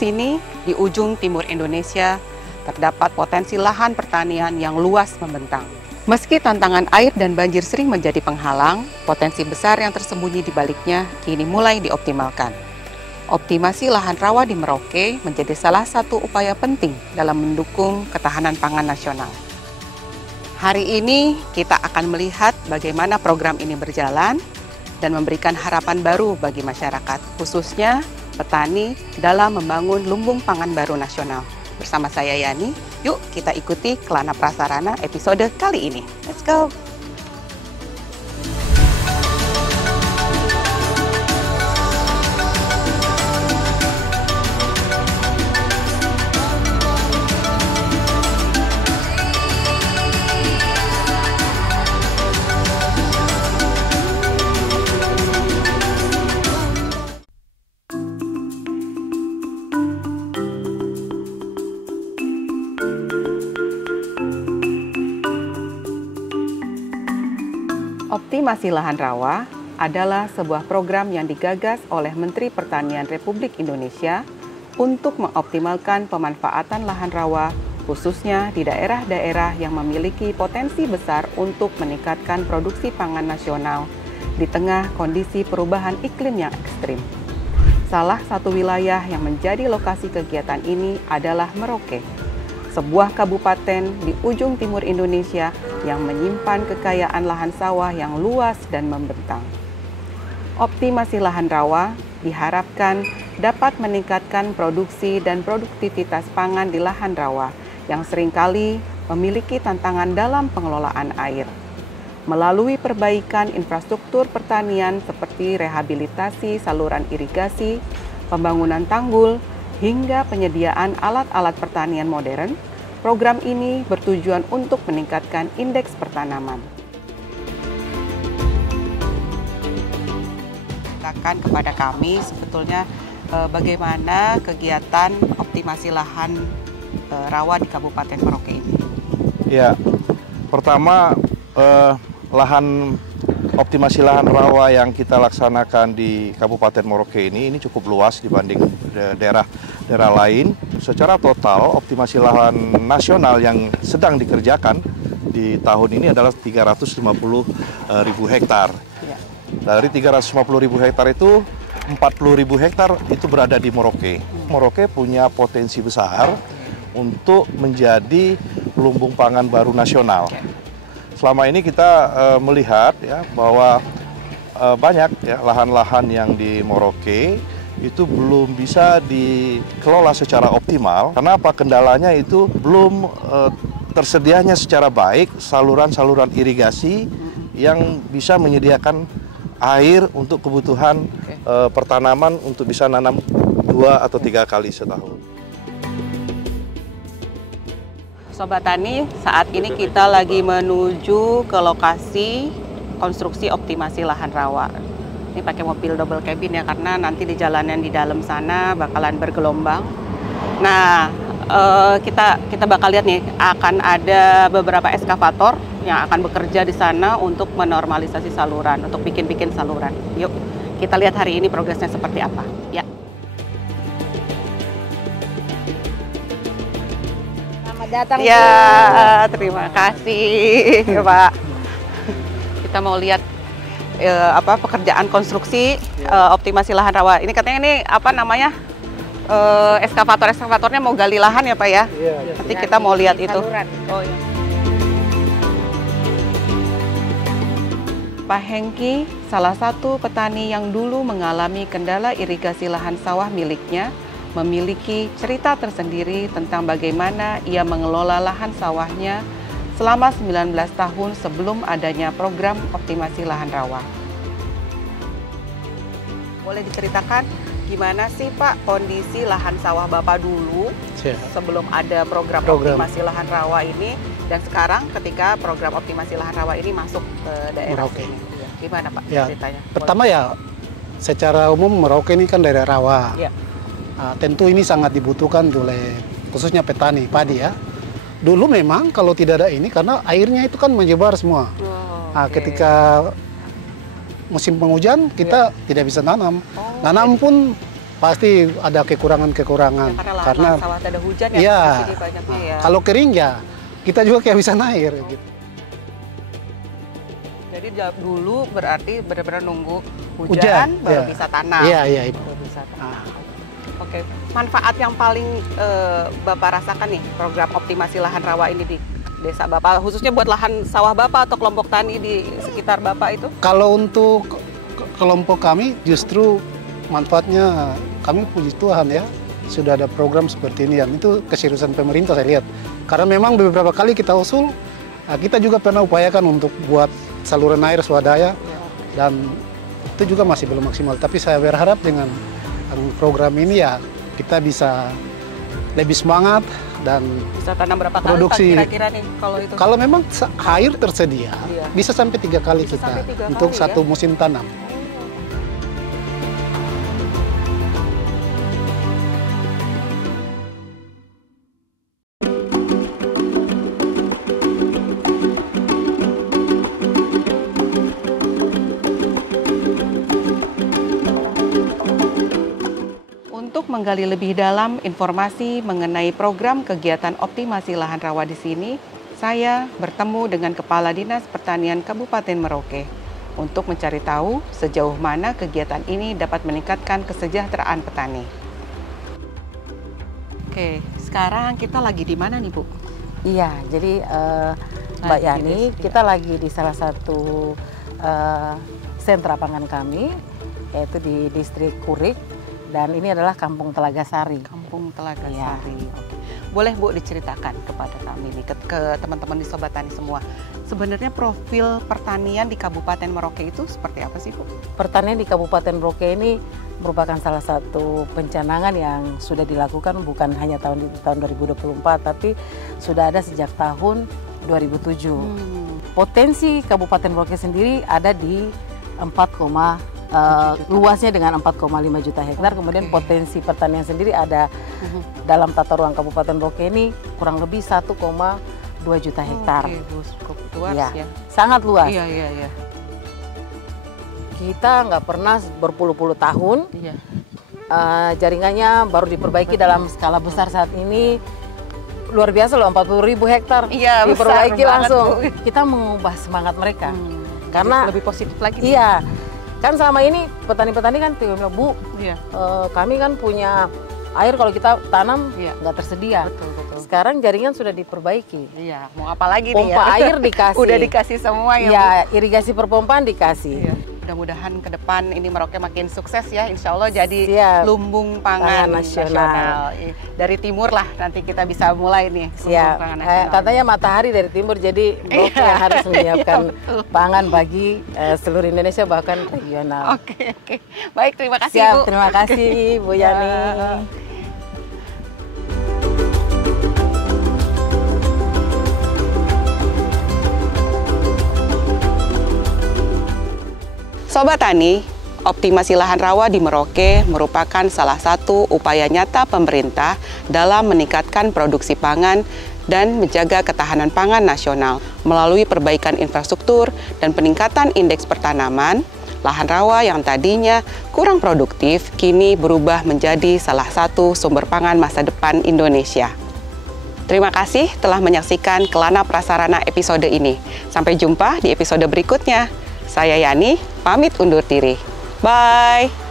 sini, di ujung timur Indonesia, terdapat potensi lahan pertanian yang luas membentang. Meski tantangan air dan banjir sering menjadi penghalang, potensi besar yang tersembunyi di baliknya kini mulai dioptimalkan. Optimasi lahan rawa di Merauke menjadi salah satu upaya penting dalam mendukung ketahanan pangan nasional. Hari ini kita akan melihat bagaimana program ini berjalan dan memberikan harapan baru bagi masyarakat, khususnya petani dalam membangun lumbung pangan baru nasional. Bersama saya Yani, yuk kita ikuti Kelana Prasarana episode kali ini. Let's go! Optimasi lahan rawa adalah sebuah program yang digagas oleh Menteri Pertanian Republik Indonesia untuk mengoptimalkan pemanfaatan lahan rawa, khususnya di daerah-daerah yang memiliki potensi besar untuk meningkatkan produksi pangan nasional di tengah kondisi perubahan iklim yang ekstrim. Salah satu wilayah yang menjadi lokasi kegiatan ini adalah Merauke, sebuah kabupaten di ujung timur Indonesia yang menyimpan kekayaan lahan sawah yang luas dan membentang. Optimasi lahan rawa diharapkan dapat meningkatkan produksi dan produktivitas pangan di lahan rawa yang seringkali memiliki tantangan dalam pengelolaan air. Melalui perbaikan infrastruktur pertanian seperti rehabilitasi saluran irigasi, pembangunan tanggul, hingga penyediaan alat-alat pertanian modern, program ini bertujuan untuk meningkatkan indeks pertanaman. Katakan kepada kami sebetulnya bagaimana kegiatan optimasi lahan rawa di Kabupaten Merauke ini. Ya, pertama optimasi lahan rawa yang kita laksanakan di Kabupaten Merauke ini cukup luas dibanding daerah lain. Secara total, optimasi lahan nasional yang sedang dikerjakan di tahun ini adalah 350.000 hektar. Ya. Dari 350.000 hektar itu, 40.000 hektar itu berada di Merauke. Merauke punya potensi besar untuk menjadi lumbung pangan baru nasional. Selama ini kita melihat ya bahwa banyak ya lahan-lahan yang di Merauke itu belum bisa dikelola secara optimal. Karena apa? Kendalanya itu belum tersedianya secara baik saluran-saluran irigasi yang bisa menyediakan air untuk kebutuhan pertanaman untuk bisa nanam 2 atau 3 kali setahun. Sobat Tani, saat ini kita lagi menuju ke lokasi konstruksi optimasi lahan rawa. Ini pakai mobil double cabin ya, karena nanti di jalanan di dalam sana bakalan bergelombang. Nah, kita bakal lihat nih, akan ada beberapa eskavator yang akan bekerja di sana untuk menormalisasi saluran, untuk bikin saluran. Yuk, kita lihat hari ini progresnya seperti apa. Ya. Selamat datang. Ya, terima kasih, Pak. Kita mau lihat pekerjaan konstruksi optimasi lahan rawa. Ini katanya ini apa namanya eskavatornya mau gali lahan ya Pak ya? Iya. Nanti kita mau lihat itu. Oh, iya. Pak Hengki, salah satu petani yang dulu mengalami kendala irigasi lahan sawah miliknya, memiliki cerita tersendiri tentang bagaimana ia mengelola lahan sawahnya selama 19 tahun sebelum adanya program optimasi lahan rawa. Boleh diceritakan gimana sih Pak kondisi lahan sawah Bapak dulu sebelum ada program optimasi lahan rawa ini, dan sekarang ketika program optimasi lahan rawa ini masuk ke daerah sini? Gimana Pak ceritanya? Pertama ya, secara umum Merauke ini kan daerah rawa. Ya. Tentu ini sangat dibutuhkan oleh khususnya petani padi ya. Dulu memang kalau tidak ada ini, karena airnya itu kan menyebar semua. Ketika musim penghujan kita tidak bisa nanam. Nanam pun pasti ada kekurangan-kekurangan. Ya, karena sawah ada hujan ya, iya, di sini banyaknya ya. Kalau kering ya kita juga kehabisan air gitu. Jadi dulu berarti benar-benar nunggu hujan baru bisa tanam. Iya, iya. Baru bisa tanam. Oke, manfaat yang paling Bapak rasakan nih program optimasi lahan rawa ini di desa Bapak, khususnya buat lahan sawah Bapak atau kelompok tani di sekitar Bapak itu? Kalau untuk kelompok kami justru manfaatnya kami puji Tuhan ya, sudah ada program seperti ini dan itu keseriusan pemerintah saya lihat. Karena memang beberapa kali kita usul, kita juga pernah upayakan untuk buat saluran air swadaya dan itu juga masih belum maksimal. Tapi saya berharap dengan program ini ya kita bisa lebih semangat dan bisa tanam berapa produksi. Kali kira-kira nih kalau itu? Kalau memang air tersedia, bisa sampai 3 kali bisa kita 3 untuk kali, satu musim tanam. Untuk menggali lebih dalam informasi mengenai program kegiatan optimasi lahan rawa di sini, saya bertemu dengan Kepala Dinas Pertanian Kabupaten Merauke untuk mencari tahu sejauh mana kegiatan ini dapat meningkatkan kesejahteraan petani. Oke, sekarang kita lagi di mana nih, Bu? Iya, jadi Mbak Yani, kita lagi di salah satu sentra pangan kami, yaitu di distrik Kurik. Dan ini adalah Kampung Telaga Sari. Kampung Telaga Sari. Oke. Boleh Bu diceritakan kepada kami nih, ke teman-teman di Sobat Tani semua. Sebenarnya profil pertanian di Kabupaten Merauke itu seperti apa sih Bu? Pertanian di Kabupaten Merauke ini merupakan salah satu pencanangan yang sudah dilakukan bukan hanya tahun 2024, tapi sudah ada sejak tahun 2007. Potensi Kabupaten Merauke sendiri ada di luasnya dengan 4,5 juta hektar. Kemudian potensi pertanian sendiri ada dalam tata ruang Kabupaten Merauke ini kurang lebih 1,2 juta hektar. Cukup luas ya. Sangat luas. Iya. Kita nggak pernah berpuluh-puluh tahun. Jaringannya baru diperbaiki dalam skala besar saat ini. Luar biasa loh, 40.000 hektar diperbaiki langsung. Kita mengubah semangat mereka. Karena lebih positif lagi. Iya. Kan selama ini petani-petani kan bilang, Bu, kami kan punya air kalau kita tanam nggak tersedia. Betul. Sekarang jaringan sudah diperbaiki. Iya, mau apa lagi nih ya? Pompa air dikasih. Udah dikasih semua ya, Iya, irigasi perpompaan dikasih. Iya. Mudah-mudahan ke depan ini Merauke makin sukses ya, insya Allah jadi lumbung pangan nasional. Dari timur lah nanti kita bisa mulai nih. Katanya matahari dari timur, jadi Merauke yang harus menyiapkan pangan bagi seluruh Indonesia bahkan regional. Oke. Baik, terima kasih Bu. Terima kasih Bu Yani. Sobat Tani, optimasi lahan rawa di Merauke merupakan salah satu upaya nyata pemerintah dalam meningkatkan produksi pangan dan menjaga ketahanan pangan nasional. Melalui perbaikan infrastruktur dan peningkatan indeks pertanaman, lahan rawa yang tadinya kurang produktif kini berubah menjadi salah satu sumber pangan masa depan Indonesia. Terima kasih telah menyaksikan Kelana Prasarana episode ini. Sampai jumpa di episode berikutnya. Saya Yani, pamit undur diri. Bye!